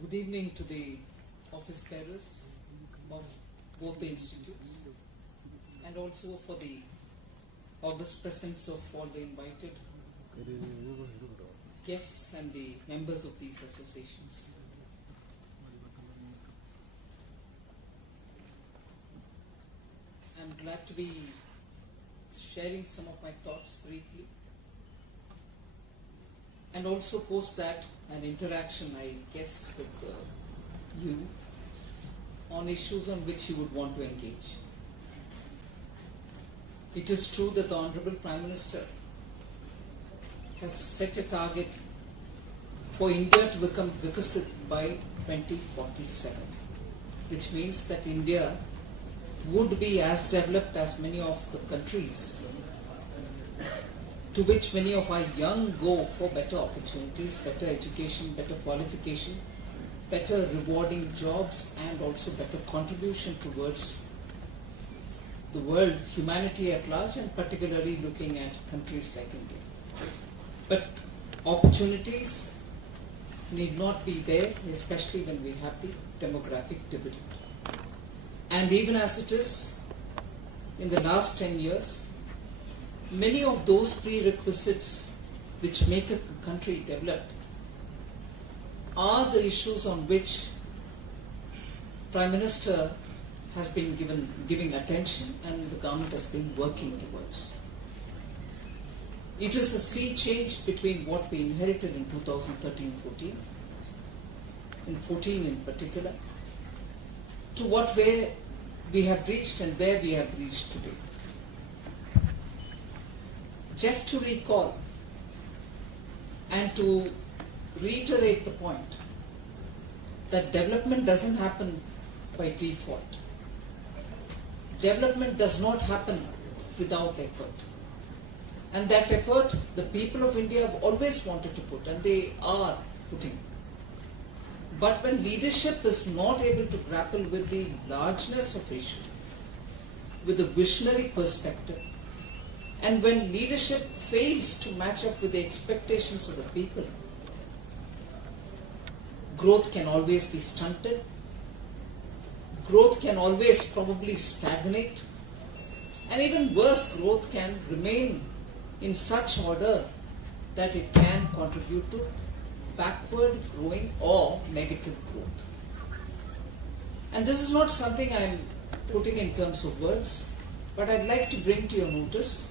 Good evening to the office bearers of both the institutes, and also for the august presence of all the invited guests and the members of these associations. I'm glad to be sharing some of my thoughts briefly, and also post that an interaction, I guess, with you on issues on which you would want to engage. It is true that the Honorable Prime Minister has set a target for India to become Vikasit by 2047, which means that India would be as developed as many of the countries to which many of our young go for better opportunities, better education, better qualification, better rewarding jobs, and also better contribution towards the world, humanity at large, and particularly looking at countries like India. But opportunities need not be there, especially when we have the demographic dividend. And even as it is, in the last 10 years, many of those prerequisites which make a country developed are the issues on which Prime Minister has been giving attention and the government has been working towards. It is a sea change between what we inherited in 2013-14, in 14 in particular, to what where we have reached and where we have reached today. Just to recall and to reiterate the point that development doesn't happen by default. Development does not happen without effort. And that effort, the people of India have always wanted to put, and they are putting. But when leadership is not able to grapple with the largeness of issue, with a visionary perspective, and when leadership fails to match up with the expectations of the people, growth can always be stunted. Growth can always probably stagnate. And even worse, growth can remain in such order that it can contribute to backward growing or negative growth. And this is not something I'm putting in terms of words, but I'd like to bring to your notice,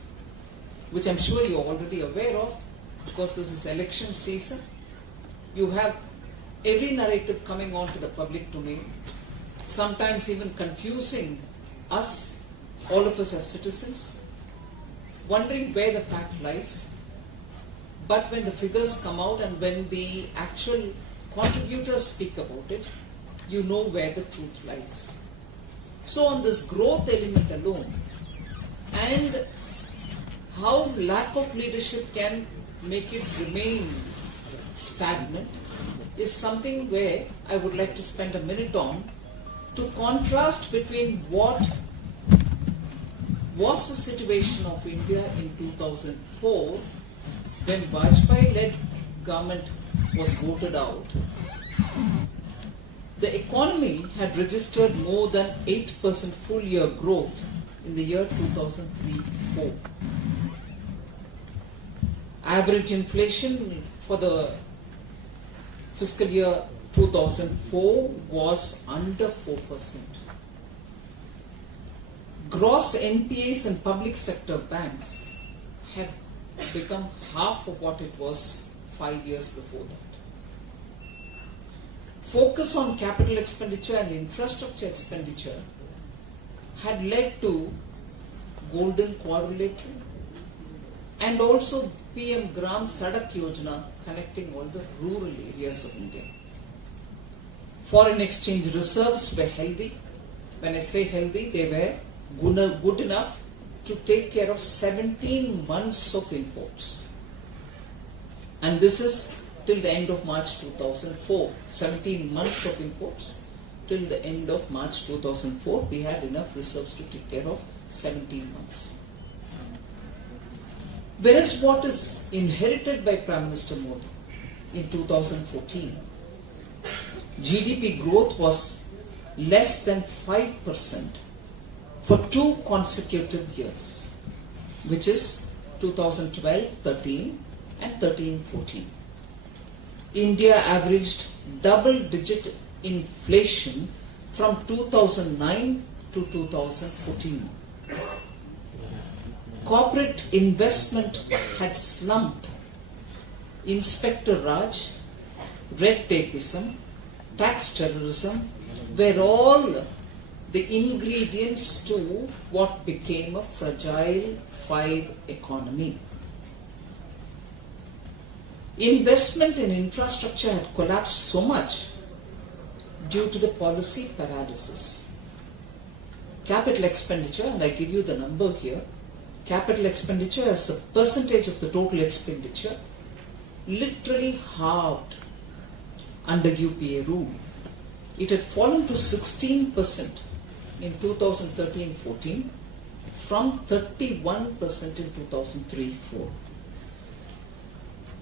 which I'm sure you're already aware of, because this is election season. You have every narrative coming onto the public domain, sometimes even confusing us, all of us as citizens, wondering where the fact lies. But when the figures come out and when the actual contributors speak about it, you know where the truth lies. So on this growth element alone, and how lack of leadership can make it remain stagnant, is something where I would like to spend a minute on, to contrast between what was the situation of India in 2004 when Vajpayee-led government was voted out. The economy had registered more than 8% full year growth in the year 2003-04. Average inflation for the fiscal year 2004 was under 4%. Gross NPAs in public sector banks had become half of what it was 5 years before that. Focus on capital expenditure and infrastructure expenditure had led to Golden Quadrilateral and also PM Gram Sadak Yojana connecting all the rural areas of India. Foreign exchange reserves were healthy. When I say healthy, they were good enough to take care of 17 months of imports. And this is till the end of March 2004. 17 months of imports. Till the end of March 2004, we had enough reserves to take care of 17 months. Whereas what is inherited by Prime Minister Modi in 2014 GDP growth was less than 5% for 2 consecutive years, which is 2012-13 and 13-14. India averaged double-digit inflation from 2009 to 2014. Corporate investment had slumped. Inspector Raj, red tapeism, tax terrorism were all the ingredients to what became a fragile 5 economy. Investment in infrastructure had collapsed so much due to the policy paralysis. Capital expenditure, and I give you the number here, capital expenditure as a percentage of the total expenditure literally halved under UPA rule. It had fallen to 16% in 2013-14 from 31% in 2003-4.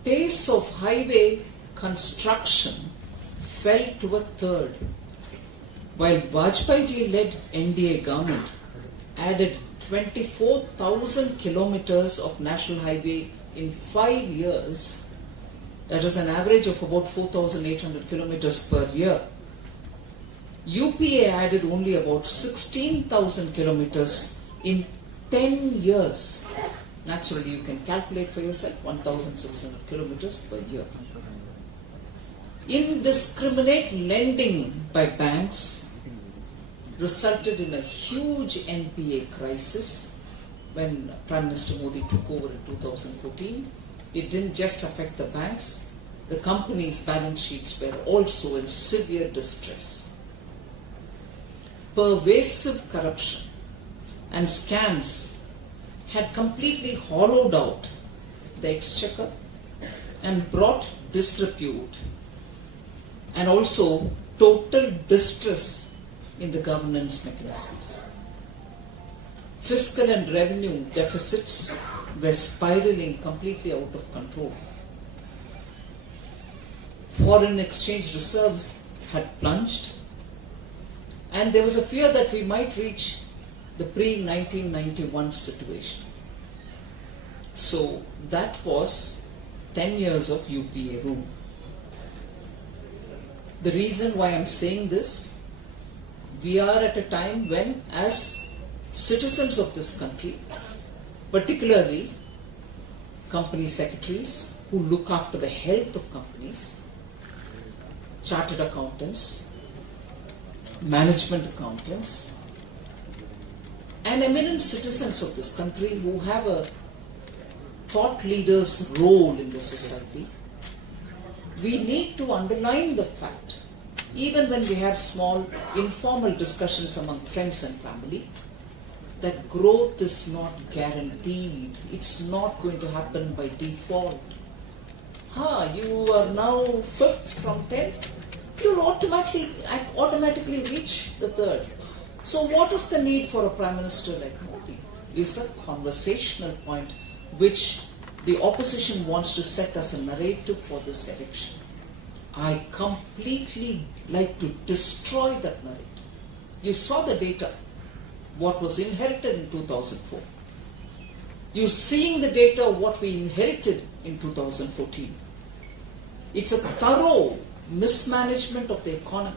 Pace of highway construction fell to a third, while Vajpayee-led NDA government added 24,000 kilometers of national highway in 5 years. That is an average of about 4,800 kilometers per year. UPA added only about 16,000 kilometers in 10 years. Naturally, you can calculate for yourself 1,600 kilometers per year. Indiscriminate lending by banks resulted in a huge NPA crisis when Prime Minister Modi took over in 2014. It didn't just affect the banks, the companies' balance sheets were also in severe distress. Pervasive corruption and scams had completely hollowed out the exchequer and brought disrepute and also total distress in the governance mechanisms. Fiscal and revenue deficits were spiraling completely out of control. Foreign exchange reserves had plunged, and there was a fear that we might reach the pre-1991 situation. So that was 10 years of UPA rule. The reason why I'm saying this, we are at a time when, as citizens of this country, particularly company secretaries who look after the health of companies, chartered accountants, management accountants, and eminent citizens of this country who have a thought leader's role in the society, we need to underline the fact, even when we have small informal discussions among friends and family, that growth is not guaranteed. It's not going to happen by default. You are now 5th from 10th. You'll automatically reach the 3rd. So what is the need for a Prime Minister like Modi? Is a conversational point which the opposition wants to set as a narrative for this election. I completely like to destroy that narrative. You saw the data, what was inherited in 2004. You're seeing the data, what we inherited in 2014. It's a thorough mismanagement of the economy.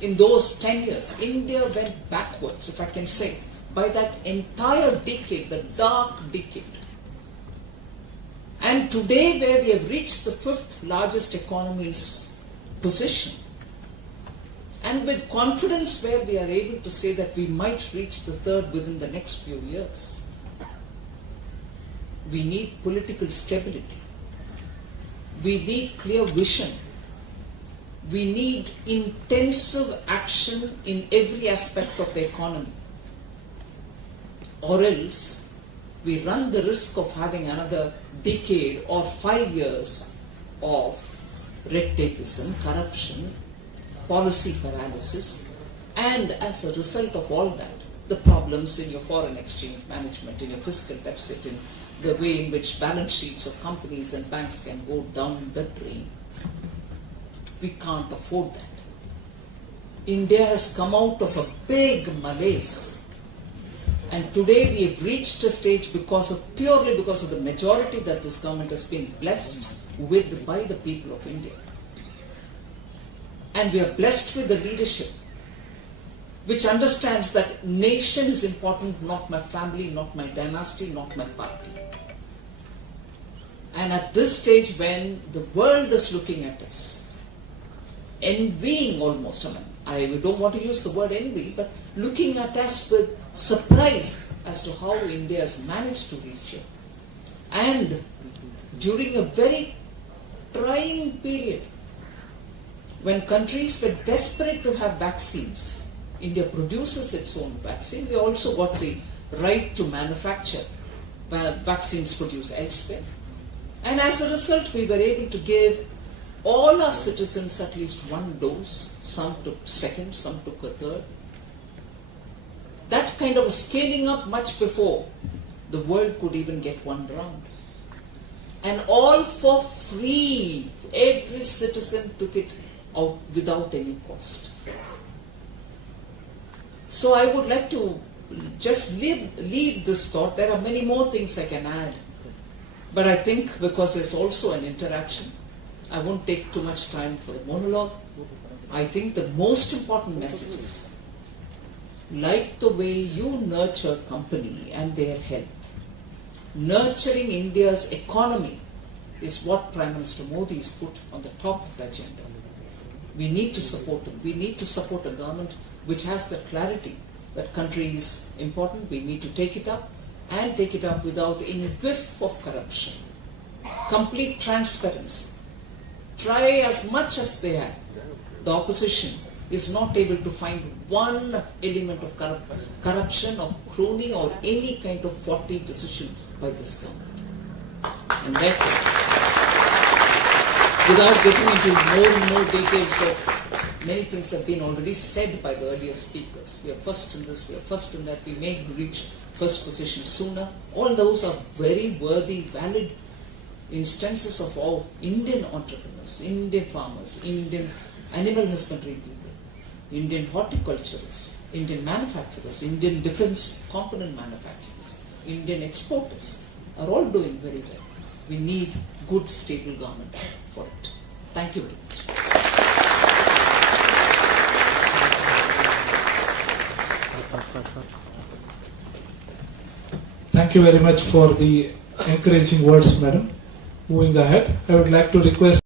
In those 10 years, India went backwards, if I can say, by that entire decade, the dark decade. And today, where we have reached the 5th largest economy's position, and with confidence where we are able to say that we might reach the 3rd within the next few years, we need political stability. We need clear vision. We need intensive action in every aspect of the economy. Or else, we run the risk of having another decade or 5 years of red tapeism, corruption, policy paralysis, and as a result of all that, the problems in your foreign exchange management, in your fiscal deficit, in the way in which balance sheets of companies and banks can go down the drain. We can't afford that. India has come out of a big malaise. And today we have reached a stage purely because of the majority that this government has been blessed with by the people of India. And we are blessed with the leadership which understands that nation is important, not my family, not my dynasty, not my party. And at this stage when the world is looking at us, envying almost, I don't want to use the word envy, but looking at us with surprise as to how India has managed to reach here. And during a very trying period, when countries were desperate to have vaccines, India produces its own vaccine. We also got the right to manufacture vaccines produced elsewhere. And as a result, we were able to give all our citizens at least one dose. Some took second, some took a third. That kind of a scaling up much before the world could even get one round. And all for free. Every citizen took it out without any cost. So I would like to just leave this thought. There are many more things I can add. But I think because there's also an interaction, I won't take too much time for the monologue. I think the most important message is, like the way you nurture company and their health, nurturing India's economy is what Prime Minister Modi has put on the top of the agenda. We need to support him. We need to support a government which has the clarity that country is important. We need to take it up and take it up without any whiff of corruption. Complete transparency. Try as much as they have. The opposition is not able to find one element of corruption or crony or any kind of faulty decision by this government. And therefore, without getting into more and more details of many things that have been already said by the earlier speakers, we are first in this, we are first in that, we may reach first position sooner. All those are very worthy, valid instances of all Indian entrepreneurs, Indian farmers, Indian animal husbandry people, Indian horticulturists, Indian manufacturers, Indian defense component manufacturers, Indian exporters are all doing very well. We need good, stable government for it. Thank you very much. Thank you very much for the encouraging words, madam. Moving ahead, I would like to request